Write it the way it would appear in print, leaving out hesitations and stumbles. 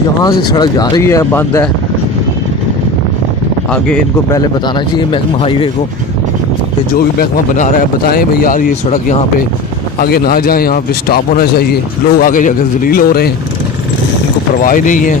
यहाँ से सड़क जा रही है, बंद है। आगे इनको पहले बताना चाहिए महकमा हाईवे को कि जो भी महकमा बना रहा है बताएं भाई यार ये सड़क यहाँ पे आगे ना जाए, यहाँ पे स्टॉप होना चाहिए। लोग आगे जाकर जलील हो रहे हैं, इनको परवाह नहीं है।